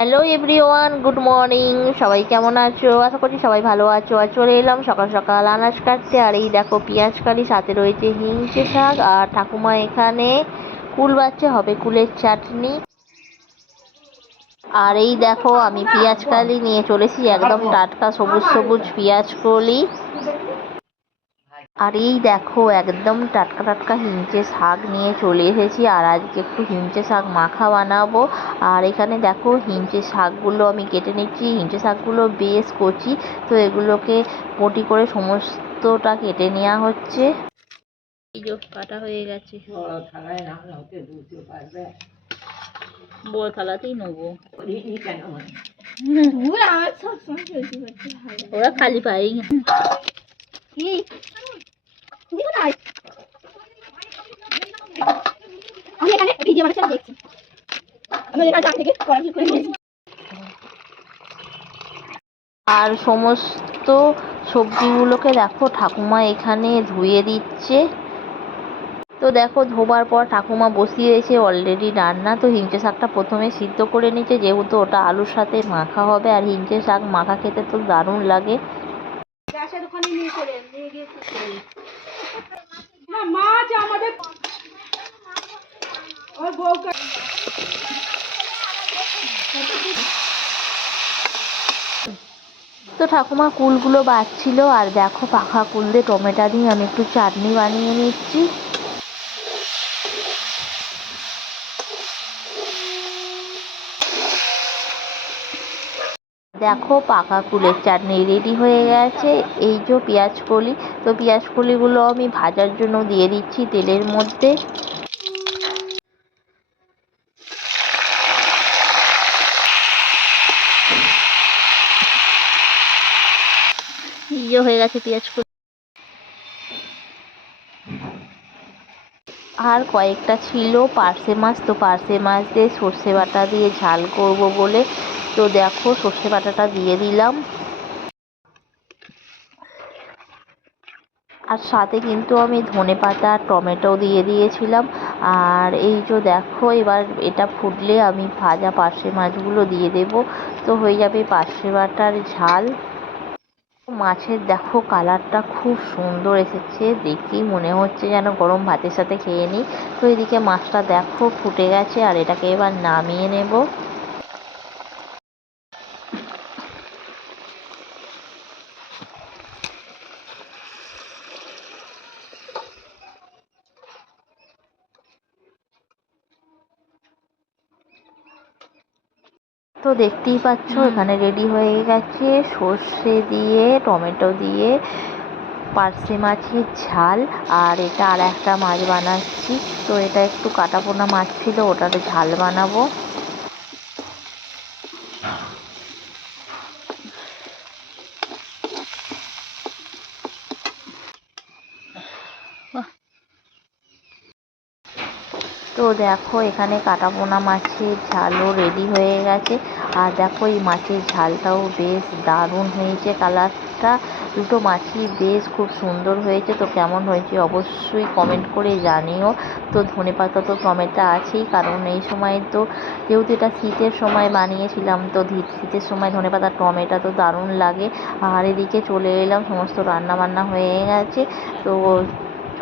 Hello everyone, good morning. সবাই কেমন আছো? আশা করছি সবাই ভালো আছো। আর চলে এলাম সকাল সকাল আনাজ কাটতে। আর এই দেখো পেঁয়াজ কালি, সাথে রয়েছে হিংচে শাক, আর ঠাকুমা এখানে কুল বাচ্চা হবে, কুলের চাটনি। আর এই দেখো আমি পেঁয়াজ কালি নিয়ে চলেছি, একদম টাটকা সবুজ সবুজ পেঁয়াজ কলি। আর এই দেখো একদম টাটকা টাটকা হিঞ্চে শাক নিয়ে চলে এসেছি। আর আজকে একটু হিঞ্চে শাক মাখা বানাবো। আর এখানে দেখো হিঞ্চে শাকগুলো আমি কেটে নিচ্ছি। হিঞ্চে শাকগুলো বেশ কচি, তো এগুলোকে পটি করে সমস্তটা কেটে নেওয়া হচ্ছে। এই যে কাটা হয়ে গেছে, বড় থালাতেই নেবো। ওরা খালি পাই। আমি এখানে ভিডিও বানাচ্ছি, দেখছি আমি এখানে থেকে কড়াই করে নিয়েছি। আর সমস্ত সবজিগুলোকে দেখো ঠাকুমা এখানে ধুয়ে দিচ্ছে। তো দেখো ধোবার পর ঠাকুমা বসিয়েছে অলরেডি রান্না। তো হিঞ্চে শাকটা প্রথমে সিদ্ধ করে নিচ্ছে, যেহেতু ওটা আলুর সাথে মাখা হবে। আর হিঞ্চে শাক মাখা খেতে তো দারুণ লাগে। তো ঠাকুমা কুলগুলো বাছছিল। আর দেখো পাখা কুল দিয়ে টমেটো দিয়ে আমি একটু চাটনি বানিয়ে নিচ্ছি। দেখো পাকা কুলের চাটনি রেডি হয়ে গেছে। এই যে পেঁয়াজ কলি, তো পেঁয়াজ কলিগুলো আমি ভাজার জন্য দিয়ে দিচ্ছি তেলের মধ্যে। ইয়ে হয়ে গেছে পেঁয়াজ কলি। আর কয়েকটা ছিল পার্শে মাছ, তো পার্শে মাছ দিয়ে সর্ষে বাটা দিয়ে ঝাল করব বলে, তো দেখো সর্ষে বাটাটা দিয়ে দিলাম। আর সাথে কিন্তু আমি ধনেপাতা টমেটো দিয়ে দিয়েছিলাম। আর এই যে দেখো এবার এটা ফুটলে আমি ভাজা পার্শে মাছগুলো দিয়ে দেব, তো হয়ে যাবে পার্শে বাটার ঝাল। মাছের দেখো কালারটা খুব সুন্দর এসেছে, দেখেই মনে হচ্ছে যেন গরম ভাতের সাথে খেয়ে নিই। তো এদিকে মাছটা দেখো ফুটে গেছে, আর এটাকে এবার নামিয়ে নেব। তো দেখতেই পাচ্ছ এখানে রেডি হয়ে গেছে সর্ষে দিয়ে টমেটো দিয়ে পার্শে মাছের ঝাল। আর এটা আর একটা মাছ বানাচ্ছি, তো এটা একটু কাটা পোনা মাছ ছিল, ওটার ঝাল বানাবো। তো দেখো এখানে কাটা পোনা মাছের ঝালও রেডি হয়ে গেছে। আর দেখো এই মাছের ঝালটাও বেশ দারুণ হয়েছে, কালারটা দুটো মাছই বেশ খুব সুন্দর হয়েছে। তো কেমন হয়েছে অবশ্যই কমেন্ট করে জানিও। তো ধনেপাতা তো টমেটো আছেই, কারণ এই সময় তো যেহেতু এটা শীতের সময় বানিয়েছিলাম, তো শীতের সময় ধনেপাতা টমেটো তো দারুণ লাগে। আর এদিকে চলে এলাম, সমস্ত রান্না বান্না হয়ে গেছে, তো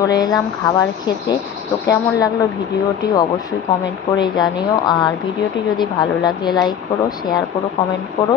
চলে এলাম খাবার খেতে। তো কেমন লাগলো ভিডিওটি অবশ্যই কমেন্ট করে জানিও। আর ভিডিওটি যদি ভালো লাগে লাইক করো, শেয়ার করো, কমেন্ট করো।